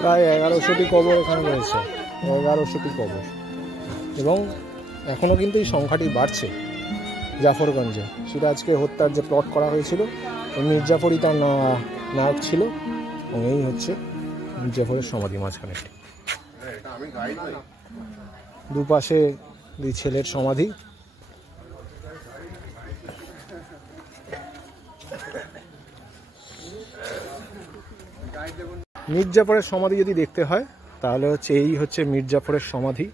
প্রায় 1100টি কবর এখানে রয়েছে, 1100টি কবর, এবং এখনও কিন্তু এই সংখ্যাটি বাড়ছে জাফরগঞ্জে। সিরাজকে হত্যার যে প্লট করা হয়েছিল, মির্জাফরই তার নায়ক ছিল, এবং এই হচ্ছে মির্জাফরের সমাধি মাঝখানে। দুপাশে দুই ছেলের সমাধি। মির্জাফরের সমাধি যদি দেখতে হয় তাহলে হচ্ছে এই হচ্ছে মির্জাফরের সমাধি।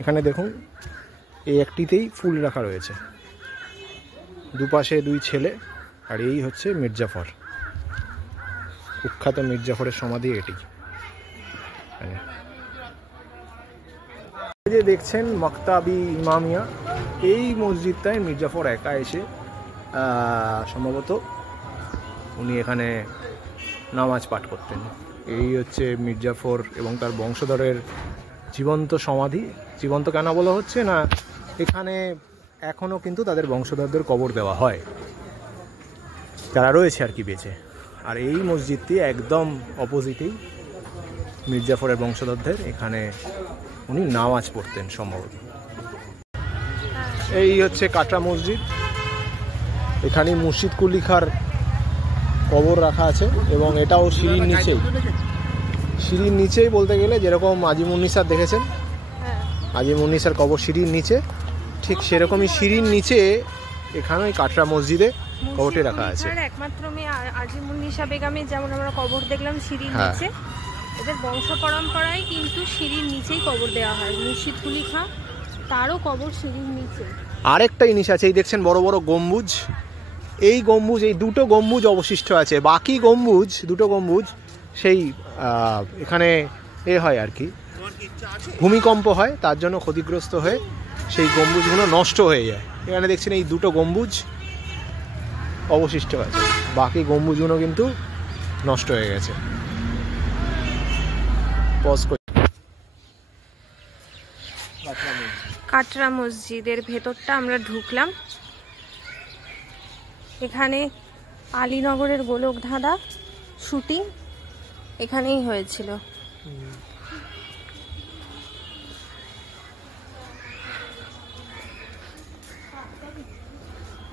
এখানে দেখুন এই একটিতেই ফুল রাখা রয়েছে, দুপাশে দুই ছেলে, আর এই হচ্ছে মির্জাফর, কুখ্যাত মির্জাফরের সমাধি এটি। এই যে দেখছেন মক্তাবি ইমামিয়া, এই মসজিদটায় মির্জাফর একা এসে সম্ভবত উনি এখানে নামাজ পাঠ করতেন। এই হচ্ছে মির্জাফর এবং তার বংশধরের জীবন্ত সমাধি। জীবন্ত কেন বলা হচ্ছে না, এখানে এখনও কিন্তু তাদের বংশধরদের কবর দেওয়া হয়, যারা রয়েছে আর কি বেঁচে। আর এই মসজিদটি একদম অপোজিটেই মির্জাফরের বংশধরদের, এখানে উনি নামাজ পড়তেন সম্ভবত। এই হচ্ছে কাটরা মসজিদ, এখানে মুর্শিদ কুলি খাঁর কবর রাখা আছে, এবং এটাও সিঁড়ির নিচেই। সিঁড়ির নিচেই বলতে গেলে যেরকম আজিমুন্নিসার দেখেছেন, আজিমুন্নিসার কবর সিঁড়ির নিচে, ঠিক সেরকমই সিঁড়ির নিচে এখানে কাটরা মসজিদে কবরটি রাখা আছে। একমাত্র মেয়ে আজিমুন্নিসা বেগমের যেমন আমরা কবর দেখলাম সিঁড়ির নিচে, এদের বংশ পরম্পরায় কিন্তু সিঁড়ির নিচেই কবর দেওয়া হয়। মুর্শিদ কুলি খাঁ তারও কবর সিঁড়ির নিচে। আরেকটা জিনিস আছে, এই দেখছেন বড় বড় গম্বুজ, এই গম্বুজ, এই দুটো গম্বুজ অবশিষ্ট আছে। বাকি গম্বুজ, দুটো গম্বুজ সেই এখানে হয় আর কি, ভূমিকম্প হয়, তার জন্য ক্ষতিগ্রস্ত হয়ে সেই গম্বুজগুলো নষ্ট হয়ে যায়। এখানে দেখছেন এই দুটো গম্বুজ অবশিষ্ট আছে, বাকি গম্বুজগুলো কিন্তু নষ্ট হয়ে গেছে। কাটরা মসজিদের ভেতরটা আমরা ঢুকলাম। এখানে আলীনগরের গোলকধাঁধা শুটিং এখানেই হয়েছিল।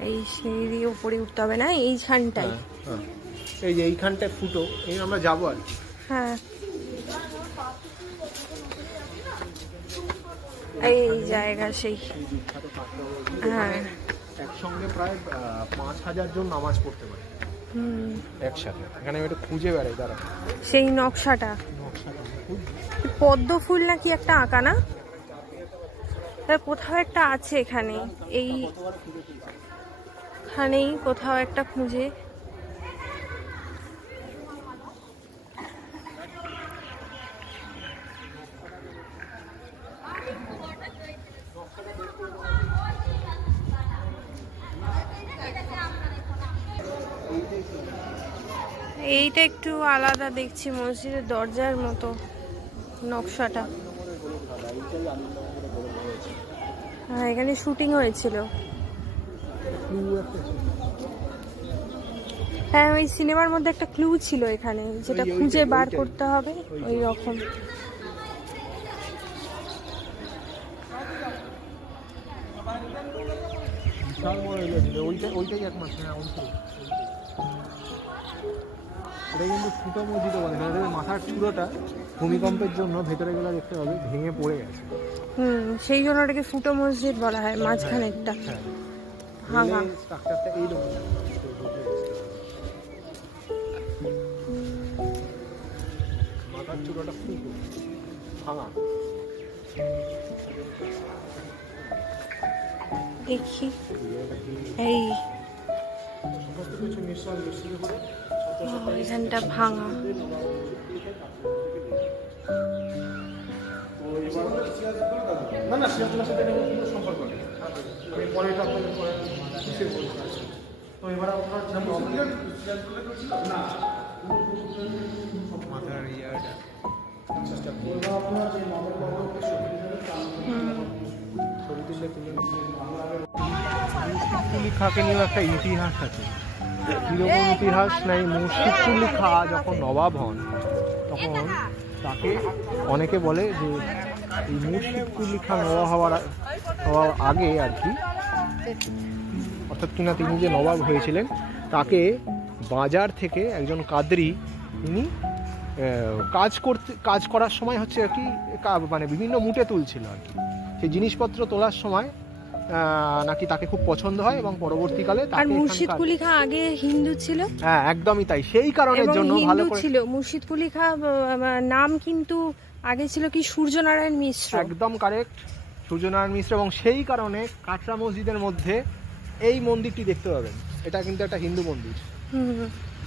এই সিঁড়ি উপরে উঠতে হবে না, এইখানটাই, এই যে এইখানটায় ফুটো, এই আমরা যাবো আর কি। হ্যাঁ, এই জায়গা সেই, হ্যাঁ, একসঙ্গে প্রায় 5000 জন নামাজ পড়তে পারে একসাথে। এখানে আমি একটু খুঁজে বেড়াই, দাঁড়া, সেই নকশাটা পদ্ম ফুল নাকি একটা আঁকা না, তার কোথাও একটা আছে এখানে, এইখানেই কোথাও একটা খুঁজে। এইটা একটু আলাদা দেখছি, মসজিদের দরজার মতো নকশাটা। হ্যাঁ, এখানে শুটিং হয়েছিল। হ্যাঁ, ওই সিনেমার মধ্যে একটা ক্লু ছিল এখানে, যেটা খুঁজে বার করতে হবে, ওই রকম। এটা কিন্তু ফুটো মসজিদও বলে, মাথার চূড়োটা ভূমিকম্পের জন্য ভেতরে গেলে দেখতে হবে ভেঙে পড়ে গেছে। সেই জন্য ওটাকে ফুটো মসজিদ বলা হয়, মাঝখানেরটা ভাঙা। স্ট্রাকচারটা এইরকম, মাথার চূড়োটা ফুটো ভাঙা। দেখি এই এখানটা ভাঙা। না না, সিরাজুল্লাহর সাথে কোনো সম্পর্ক নেই। আমি পরে এটা আপনাকে তো এবার আপনার না মাথার ইয়াটা চেষ্টা করবো আপনার যে মাথার বাবাকে ছবি তুললে মুর্শিদ খাঁকে নিয়েও একটা ইতিহাস আছে। কিরকম ইতিহাস নাই, মুর্শিদ কুলি খাঁ যখন নবাব হন তখন তাকে অনেকে বলে যে এই মুর্শিদ কুলি খান নবাব হওয়ার আগে আর কি, অর্থাৎ কিনা তিনি যে নবাব হয়েছিলেন, তাকে বাজার থেকে একজন কাদরি তিনি কাজ করার সময় হচ্ছে আর কি মানে বিভিন্ন মুটে তুলছিল আর কি। সেই জিনিসপত্র তোলার সময় নাকি তাকে খুব পছন্দ হয় এবং পরবর্তীকালে আর মুর্শিদ কুলি খাঁ আগে হিন্দু ছিল। হ্যাঁ, একদমই তাই। সেই কারণের জন্য ভালো করে ছিল মুর্শিদ কুলি খাঁ নাম, কিন্তু আগে ছিল কি সূর্যনারায়ণ মিশ্র। একদম কারেক্ট, সূর্যনারায়ণ মিশ্র। এবং সেই কারণে কাটরা মসজিদের মধ্যে এই মন্দিরটি দেখতে পাবেন। এটা কিন্তু একটা হিন্দু মন্দির,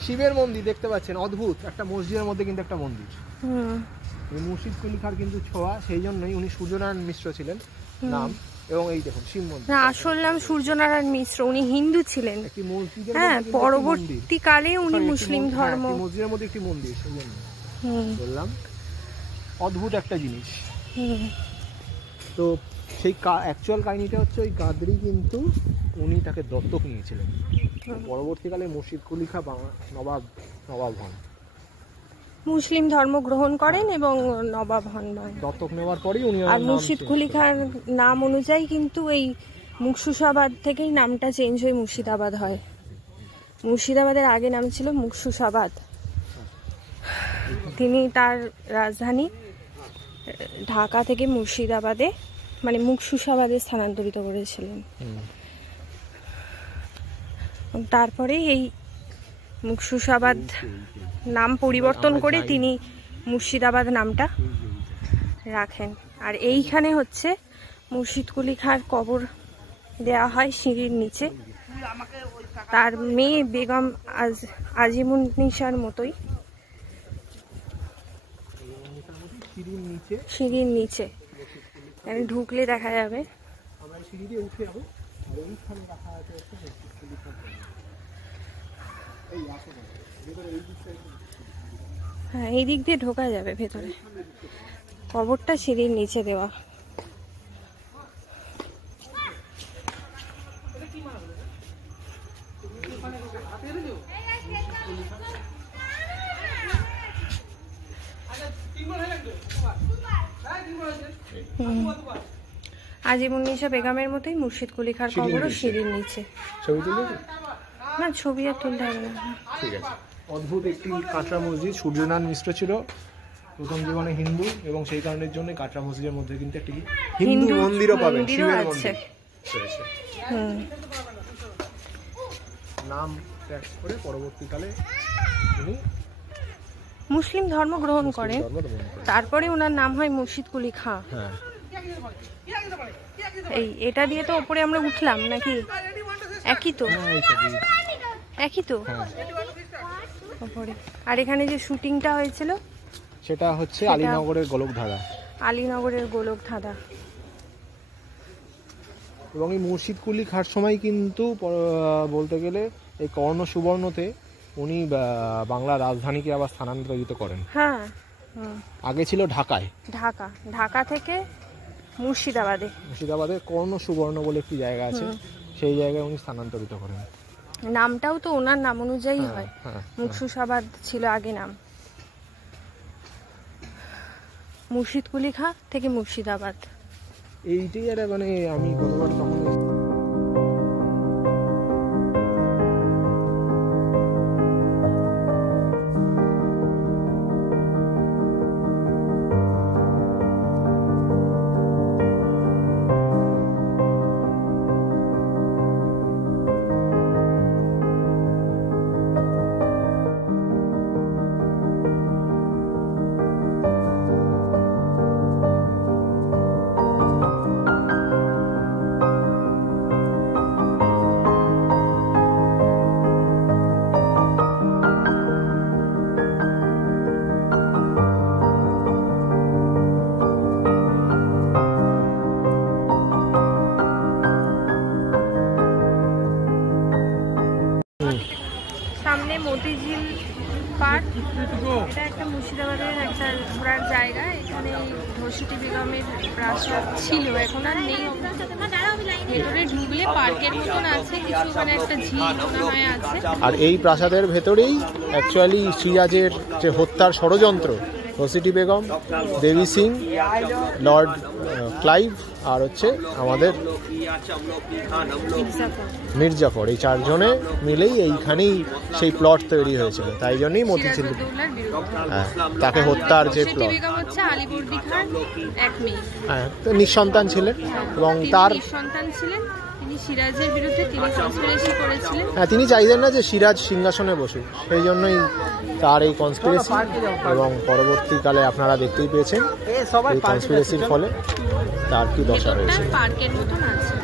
শিবের মন্দির দেখতে পাচ্ছেন, অদ্ভুত একটা মসজিদের মধ্যে কিন্তু একটা মন্দির। এই মুর্শিদ কুলি খাঁর কিন্তু ছোঁয়া, সেই জন্যই উনি সূর্যনারায়ণ মিশ্র ছিলেন নাম। এবং এই দেখুন শিব মন্দির, না আসল নাম সূর্যনারায়ণ মিশ্র, উনি হিন্দু ছিলেন। একটি মসজিদের পরবর্তীকালে উনি মুসলিম ধর্ম। মসজিদের মধ্যে একটি মন্দির, সেই জন্য বললাম অদ্ভুত একটা জিনিস। তো সেই অ্যাকচুয়াল কাহিনীটা হচ্ছে ওই কাদরি কিন্তু উনি তাকে দত্তক নিয়েছিলেন। পরবর্তীকালে মুর্শিদ কুলি খাঁ নবাব হন, মুসলিম ধর্ম গ্রহণ করেন এবং নবাব হন। দত্তক নেওয়ার পরেই উনি আর মুর্শিদ কুলি খাঁর নাম অনুযায়ী কিন্তু এই মুকশুসাবাদ থেকেই নামটা চেঞ্জ হয়ে মুর্শিদাবাদ হয়। মুর্শিদাবাদের আগে নাম ছিল মুকশুসাবাদ। তিনি তার রাজধানী ঢাকা থেকে মুর্শিদাবাদে মানে মুকশুসাবাদে স্থানান্তরিত করেছিলেন। তারপরে এই মুকশুসাবাদ নাম পরিবর্তন করে তিনি মুর্শিদাবাদ নামটা রাখেন। আর এইখানে হচ্ছে মুর্শিদ কুলি খাঁর কবর দেয়া হয় সিঁড়ির নিচে। তার মেয়ে বেগম আজিমুন্নিসার মতোই সিঁড়ির নিচে ঢুকলে দেখা যাবে। হ্যাঁ, এই দিক দিয়ে ঢোকা যাবে ভেতরে। কবরটা সিঁড়ির নিচে দেওয়া। আজিমুন্নিসা বেগমের মতোই মুর্শিদ কুলি খাঁর কবরও সিঁড়ির নিচে। ছবি তুলবে না, ছবি আর তুলতে হবে না। ঠিক আছে। অদ্ভুত একটি কাটরা মসজিদ। সূর্যনারায়ণ মিশ্র ছিল প্রথম জীবনে হিন্দু, এবং সেই কারণের জন্য কাটরা মসজিদের মধ্যে কিন্তু একটি হিন্দু মন্দিরও পাবেন, শিবের মন্দির রয়েছে। নাম ত্যাগ করে পরবর্তীকালে তিনি মুসলিম ধর্ম গ্রহণ করেন। তারপরে ওনার নাম হয় মুর্শিদ কুলি খাঁ। হ্যাঁ, এটা দিয়ে তো উপরে আমরা উঠলাম নাকি? একই তো, একই তো উপরে। আর এখানে যে শুটিংটা হয়েছিল সেটা হচ্ছে আলীনগরের গোলকধাঁধা। আলীনগরের গোলকধাঁধা। এবং এই মুর্শিদ কুলি খাঁর সময় কিন্তু বলতে গেলে এই কর্ণ সুবর্ণতে উনি বাংলার রাজধানীকে আবার স্থানান্তরিত করেন। হ্যাঁ, আগে ছিল ঢাকায়। ঢাকা থেকে মুর্শিদাবাদে কর্ণ সুবর্ণ বলে একটি জায়গা আছে, সেই জায়গায় উনি স্থানান্তরিত করেন। নামটাও তো ওনার নাম অনুযায়ী হয়। মুকশুসাবাদ ছিল আগে নাম। মুর্শিদ কুলি খাঁ থেকে মুর্শিদাবাদ। এইটাই আর মানে আমি কতবার তখন মতিঝিল পার্ক। এটা একটা মুর্শিদাবাদের একটা ঘোরার জায়গা। এখানে ধর্ষিটি বেগমের প্রাসাদ ছিল, এখন আর নেই। ভেতরে ঢুকলে পার্কের মতন আছে কিছু, মানে একটা ঝিল মনে হয় আছে। আর এই প্রাসাদের ভেতরেই অ্যাকচুয়ালি সিরাজের যে হত্যার ষড়যন্ত্র ঘসিটি বেগম, দেবী সিং, লর্ড ক্লাইভ আর হচ্ছে আমাদের মির্জাফর, এই চারজনে মিলেই এইখানেই সেই প্লট তৈরি হয়েছিল। তাই জন্যই মতিঝিল, হ্যাঁ, তাকে হত্যার যে প্লট। হ্যাঁ, তো নিঃসন্তান ছিলেন এবং তার নিঃসন্তান ছিলেন। তিনি সিরাজের বিরুদ্ধে তিনি কনস্পিরেসি করেছিলেন। হ্যাঁ, তিনি চাইতেন না যে সিরাজ সিংহাসনে বসুক, সেই জন্যই তার এই কনস্পিরেসি। এবং পরবর্তীকালে আপনারা দেখতেই পেয়েছেন এই কনস্পিরেসির ফলে তার কি দশা হয়েছে। পার্কের মতন আছে।